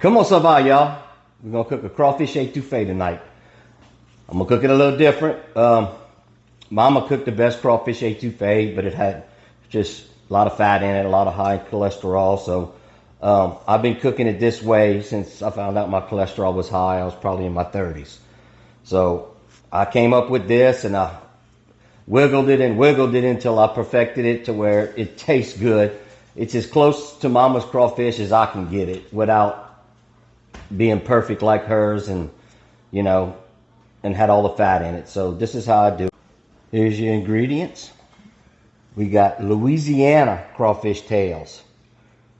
Come on, ça va, y'all. We're gonna cook a crawfish ettoufee tonight. I'm gonna cook it a little different. Mama cooked the best crawfish ettoufee, but it had just a lot of fat in it, a lot of high cholesterol. So I've been cooking it this way since I found out my cholesterol was high. I was probably in my 30s. So I came up with this, and I wiggled it until I perfected it to where it tastes good. It's as close to Mama's crawfish as I can get it without being perfect like hers, and you know, and had all the fat in it. So this is how I do it. Here's your ingredients. We got Louisiana crawfish tails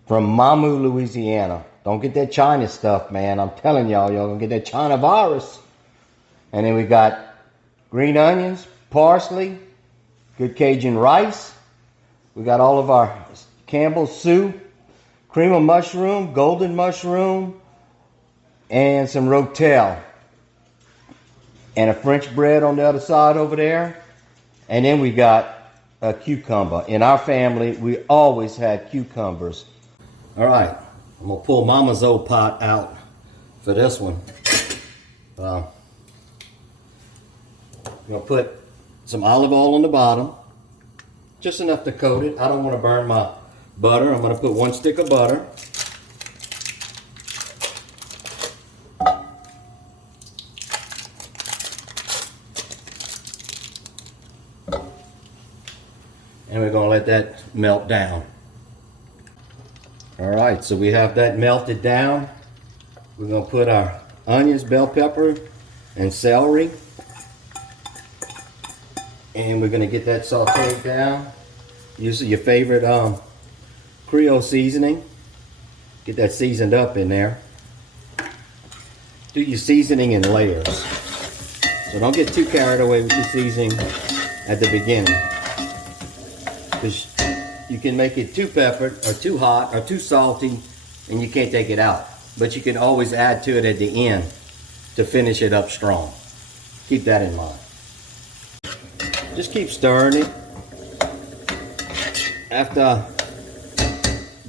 from Mamu, Louisiana. Don't get that China stuff, man. I'm telling y'all, y'all gonna get that China virus. And then we got green onions, parsley, good Cajun rice. We got all of our Campbell's soup, cream of mushroom, golden mushroom, and some Rotel. And a French bread on the other side over there. And then we got a cucumber. In our family, we always had cucumbers. All right, I'm gonna pull Mama's old pot out for this one. I'm gonna put some olive oil on the bottom, just enough to coat it. I don't want to burn my butter. I'm gonna put 1 stick of butter. And we're gonna let that melt down. All right, so we have that melted down. We're gonna put our onions, bell pepper, and celery. And we're gonna get that sauteed down. Use your favorite Creole seasoning. Get that seasoned up in there. Do your seasoning in layers. So don't get too carried away with your seasoning at the beginning, because you can make it too peppered or too hot or too salty and you can't take it out. But you can always add to it at the end to finish it up strong. Keep that in mind. Just keep stirring it. After I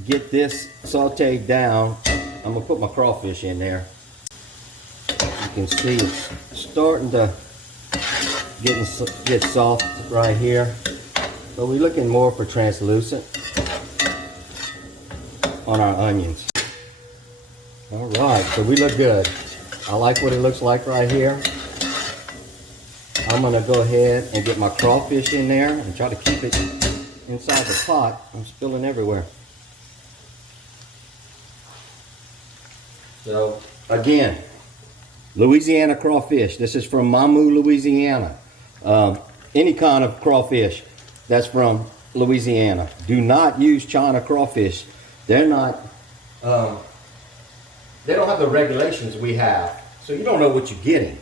get this sauteed down, I'm gonna put my crawfish in there. You can see it's starting to get soft right here. So we're looking more for translucent on our onions. All right, so we look good. I like what it looks like right here. I'm gonna go ahead and get my crawfish in there and try to keep it inside the pot. I'm spilling everywhere. So again, Louisiana crawfish. This is from Mamu, Louisiana. Any kind of crawfish that's from Louisiana. Do not use China crawfish. They're not, they don't have the regulations we have. So you don't know what you're getting.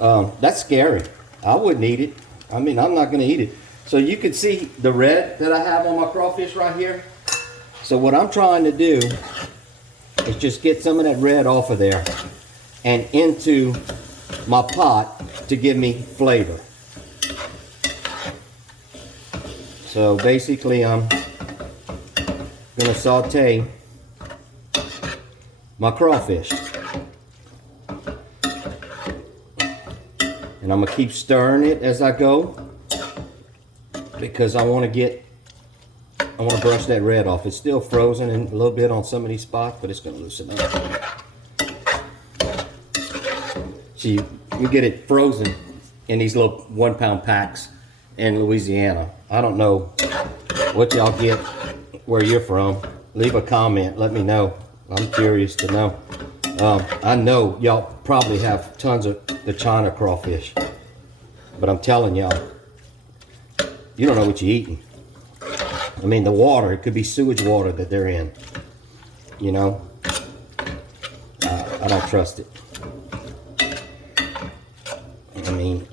That's scary. I wouldn't eat it. I mean, I'm not gonna eat it. So you can see the red that I have on my crawfish right here. So what I'm trying to do is just get some of that red off of there and into my pot to give me flavor. So basically I'm gonna saute my crawfish. And I'm gonna keep stirring it as I go, because I wanna brush that red off. It's still frozen and a little bit on some of these spots, but it's gonna loosen up. See, you get it frozen in these little 1 pound packs in Louisiana. I don't know what y'all get where you're from. Leave a comment, let me know. I'm curious to know. I know y'all probably have tons of the China crawfish, but I'm telling y'all, you don't know what you're eating. I mean, the water, it could be sewage water that they're in, you know. I don't trust it. I mean,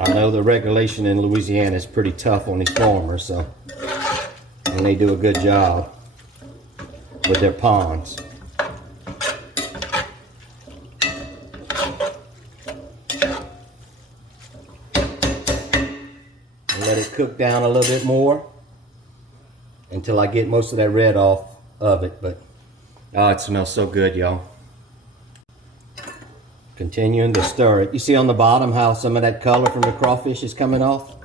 I know the regulation in Louisiana is pretty tough on these farmers, so, and they do a good job with their ponds. And let it cook down a little bit more until I get most of that red off of it. But Oh, it smells so good, y'all. Continuing to stir it. You see on the bottom how some of that color from the crawfish is coming off?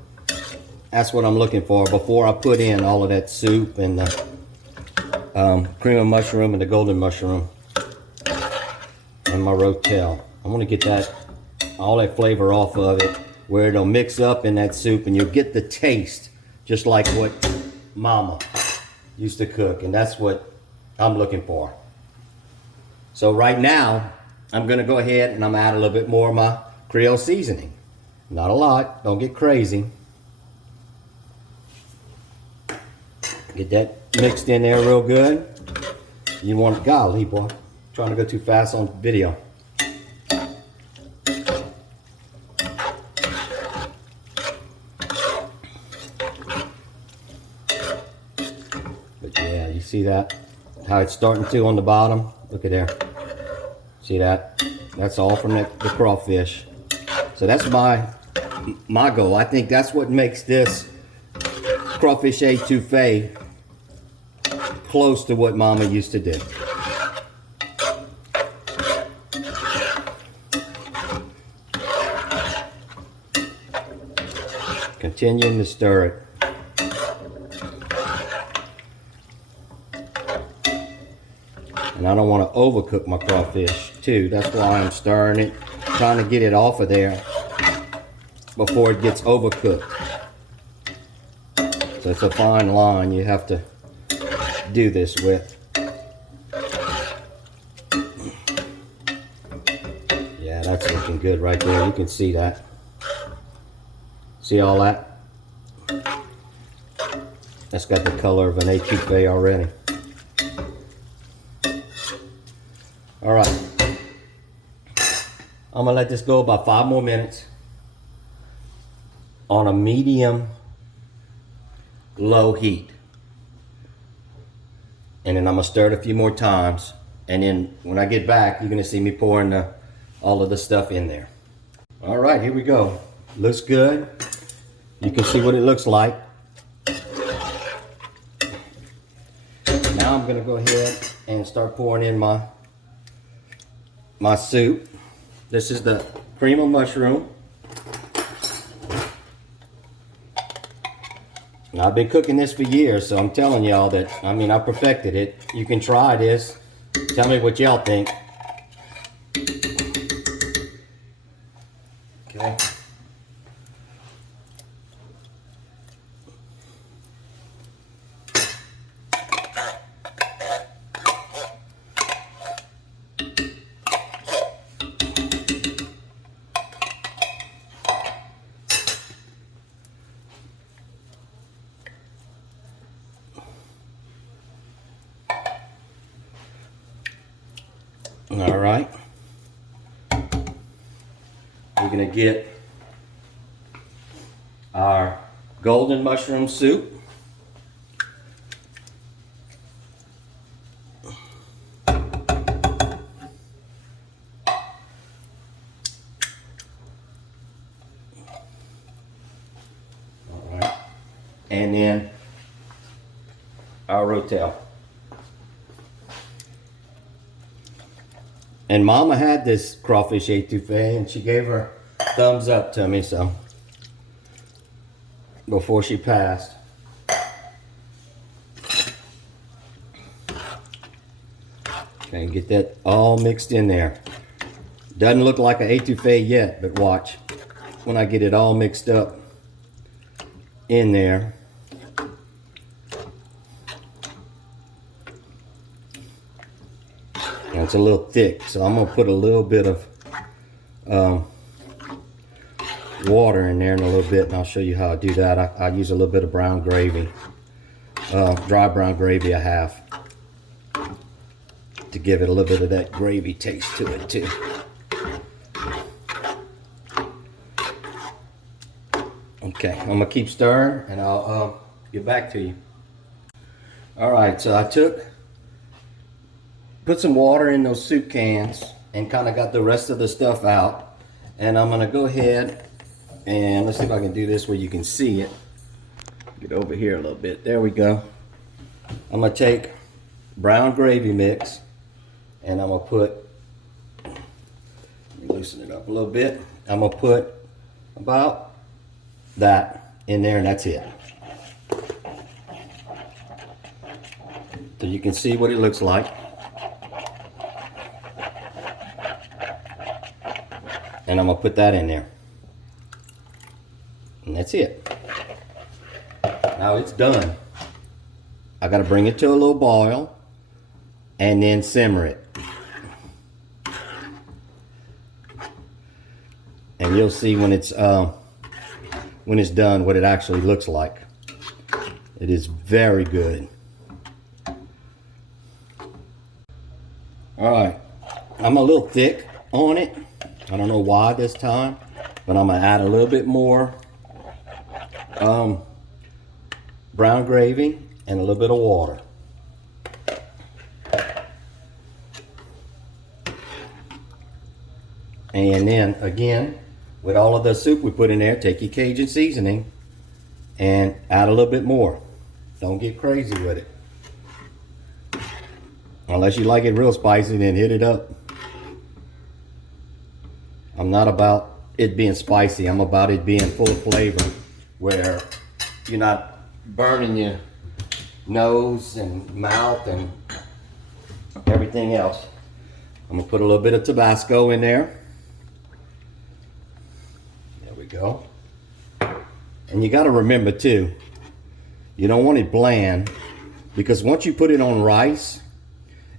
That's what I'm looking for before I put in all of that soup and the cream of mushroom and the golden mushroom and my Rotel. I want to get that all that flavor off of it where it'll mix up in that soup and you'll get the taste just like what Mama used to cook, and that's what I'm looking for. So right now I'm gonna go ahead and I'm gonna add a little bit more of my Creole seasoning. Not a lot, don't get crazy. Get that mixed in there real good. You want, golly boy, trying to go too fast on video. But yeah, you see that? How it's starting to on the bottom? Look at there. See that? That's all from the crawfish. So that's my goal. I think that's what makes this crawfish ettoufee close to what Mama used to do. Continuing to stir it. And I don't want to overcook my crawfish too. That's why I'm stirring it, trying to get it off of there before it gets overcooked. So it's a fine line you have to do this with. Yeah, that's looking good right there. You can see that. See all that? That's got the color of an ettoufee already. All right, I'm gonna let this go about 5 more minutes on a medium low heat. And then I'm gonna stir it a few more times. And then when I get back, you're gonna see me pouring all of the stuff in there. All right, here we go. Looks good. You can see what it looks like. Now I'm gonna go ahead and start pouring in my soup. This is the cream of mushroom. And I've been cooking this for years, so I'm telling y'all that, I mean, I perfected it. You can try this. Tell me what y'all think. Okay. All right, we're gonna get our golden mushroom soup. All right, and then our Rotel. And Mama had this crawfish ettoufee and she gave her thumbs up to me, so before she passed. Okay, get that all mixed in there. Doesn't look like an ettoufee yet, but watch when I get it all mixed up in there. And it's a little thick, so I'm gonna put a little bit of water in there in a little bit, and I'll show you how I do that. I use a little bit of brown gravy, dry brown gravy I have, to give it a little bit of that gravy taste to it too. Okay, I'm gonna keep stirring and I'll get back to you. All right, so I put some water in those soup cans and kind of got the rest of the stuff out. And I'm gonna go ahead and let's see if I can do this where you can see it. Get over here a little bit, there we go. I'm gonna take brown gravy mix And I'm gonna put, let me loosen it up a little bit. I'm gonna put about that in there, and that's it. So you can see what it looks like. And I'm gonna put that in there. And that's it. Now it's done. I gotta bring it to a little boil and then simmer it. And you'll see when it's done what it actually looks like. It is very good. All right, I'm a little thick on it. I don't know why this time, but I'm gonna add a little bit more brown gravy and a little bit of water. And then again, with all of the soup we put in there, take your Cajun seasoning and add a little bit more. Don't get crazy with it. Unless you like it real spicy, then hit it up. I'm not about it being spicy. I'm about it being full of flavor, where you're not burning your nose and mouth and everything else. I'm gonna put a little bit of Tabasco in there. There we go. And you gotta remember too, you don't want it bland, because once you put it on rice,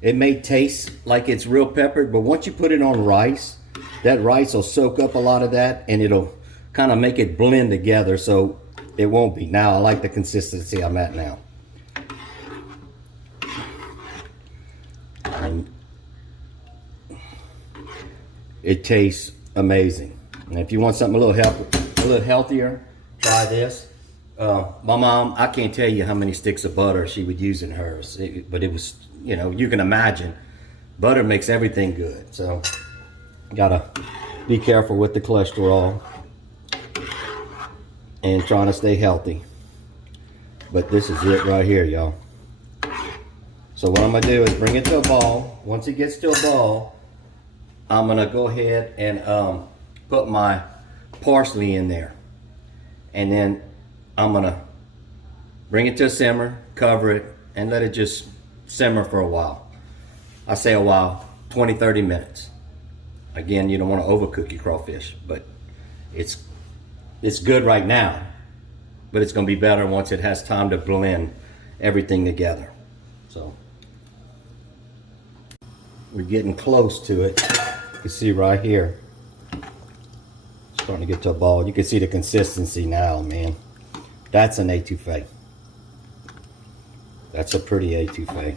it may taste like it's real peppered, but once you put it on rice, that rice will soak up a lot of that and it'll kind of make it blend together, so it won't be. Now I like the consistency I'm at now. And it tastes amazing. And if you want something a little healthier, try this. My mom, I can't tell you how many sticks of butter she would use in hers, but it was, you know, you can imagine, butter makes everything good. So gotta be careful with the cholesterol and trying to stay healthy. But this is it right here, y'all. So what I'm gonna do is bring it to a ball. Once it gets to a ball, I'm gonna go ahead and put my parsley in there. And then I'm gonna bring it to a simmer, cover it, and let it just simmer for a while. I say a while, 20-30 minutes. Again, you don't want to overcook your crawfish, but it's good right now, but it's going to be better once it has time to blend everything together. So we're getting close to it. You can see right here, starting to get to a ball. You can see the consistency now, man. That's an ettoufee. That's a pretty ettoufee.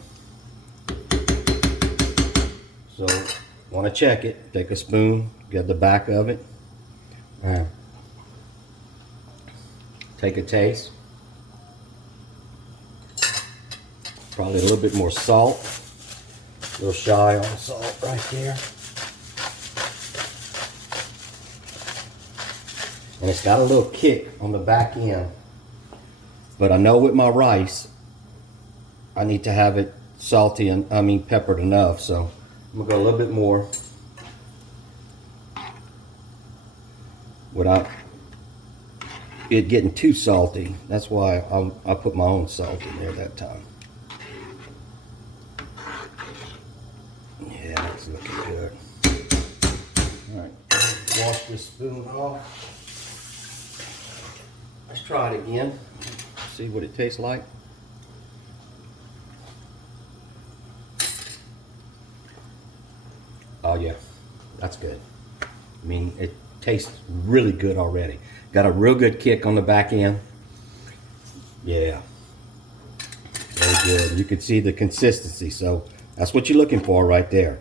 So want to check it, take a spoon, get the back of it, take a taste, probably a little bit more salt, a little shy on salt right there, and it's got a little kick on the back end, but I know with my rice I need to have it salty and peppered enough, so I'm gonna go a little bit more without it getting too salty. That's why I put my own salt in there that time. Yeah, that's looking good. All right, wash this spoon off. Let's try it again. See what it tastes like. Oh yeah, that's good. I mean, it tastes really good already. Got a real good kick on the back end. Yeah, very good. You can see the consistency, so that's what you're looking for right there.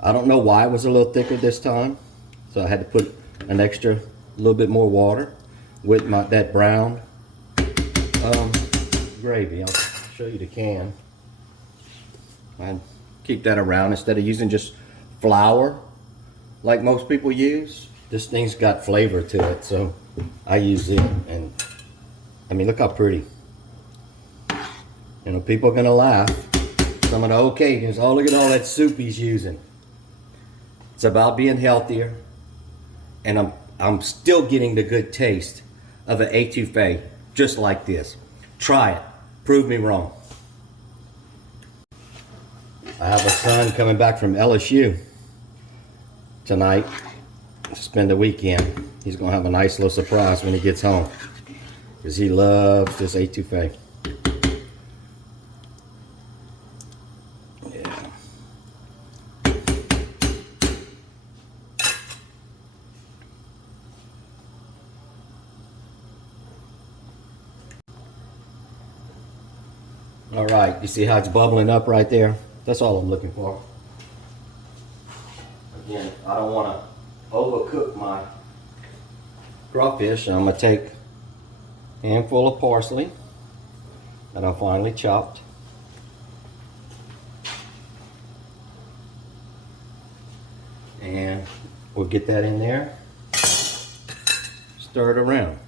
I don't know why it was a little thicker this time, so I had to put an extra little bit more water with that brown gravy. I'll show you the can. And keep that around instead of using just flour like most people use. This thing's got flavor to it, so I use it. And I mean, look how pretty. You know, people are gonna laugh, some of the old Cajuns. Oh, look at all that soup he's using. It's about being healthier, and I'm still getting the good taste of an etouffee just like this. Try it. Prove me wrong. I have a son coming back from LSU tonight to spend the weekend. He's going to have a nice little surprise when he gets home, because he loves this etouffee. Yeah. All right, you see how it's bubbling up right there? That's all I'm looking for. Again, I don't want to overcook my crawfish. I'm going to take a handful of parsley that I finely chopped. And we'll get that in there. Stir it around.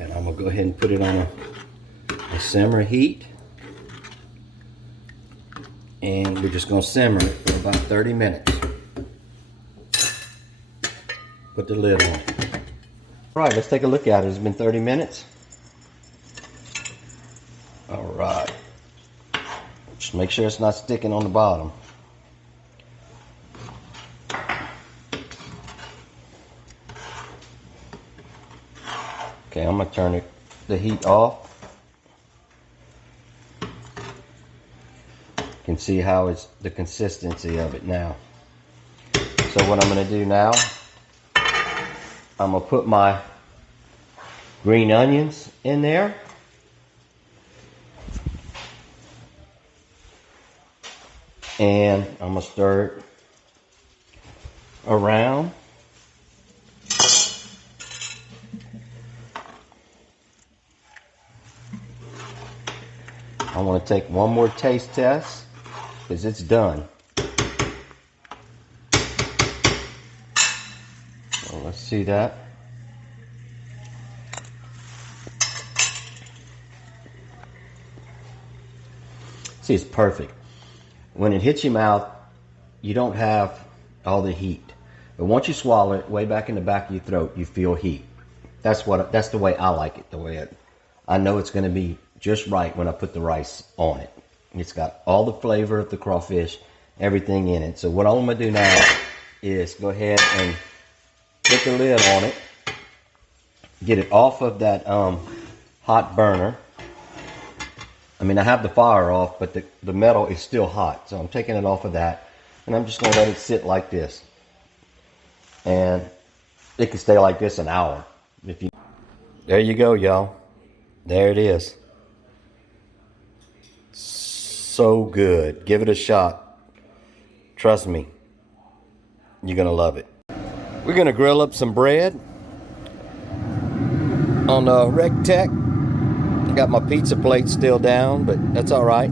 And I'm going to go ahead and put it on a simmer heat. And we're just going to simmer it for about 30 minutes. Put the lid on. All right, let's take a look at it. It's been 30 minutes. All right. Just make sure it's not sticking on the bottom. Okay, I'm going to turn the heat off. You can see how it's the consistency of it now. So what I'm going to do now, I'm going to put my green onions in there. And I'm going to stir it around. I want to take one more taste test, because it's done. Well, let's see that. See, it's perfect. When it hits your mouth, you don't have all the heat. But once you swallow it, way back in the back of your throat, you feel heat. That's the way I like it. I know it's going to be just right when I put the rice on it. It's got all the flavor of the crawfish, everything in it. So what I'm going to do now is go ahead and put the lid on it, get it off of that hot burner. I mean, I have the fire off, but the metal is still hot. So I'm taking it off of that, and I'm just going to let it sit like this. And it can stay like this an hour. There you go, y'all. There it is. So good. Give it a shot. Trust me, you're gonna love it. We're gonna grill up some bread on the Rectech. I got my pizza plate still down, but that's all right.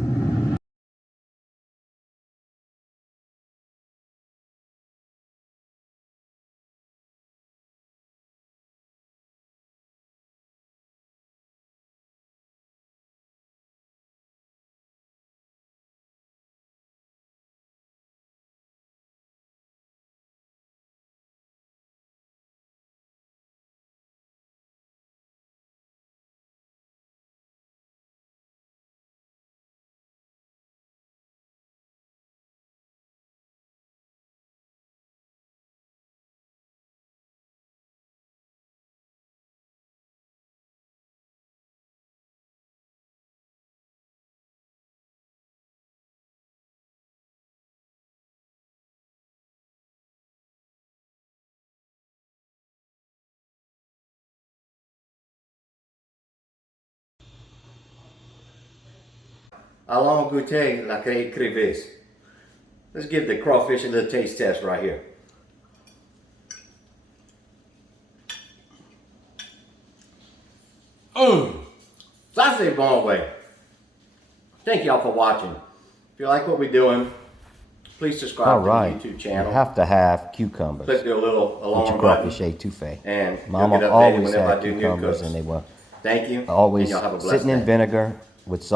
Allons goûter la crevettes. Let's give the crawfish a little taste test right here. Ça c'est bon way. Thank y'all for watching. If you like what we're doing, please subscribe to the YouTube channel. You have to have cucumbers. Click the little along button. Crawfish etouffee. And Mama always had cucumbers, and they were Thank you. Always And y'all have a blessed sitting in day. vinegar with salt.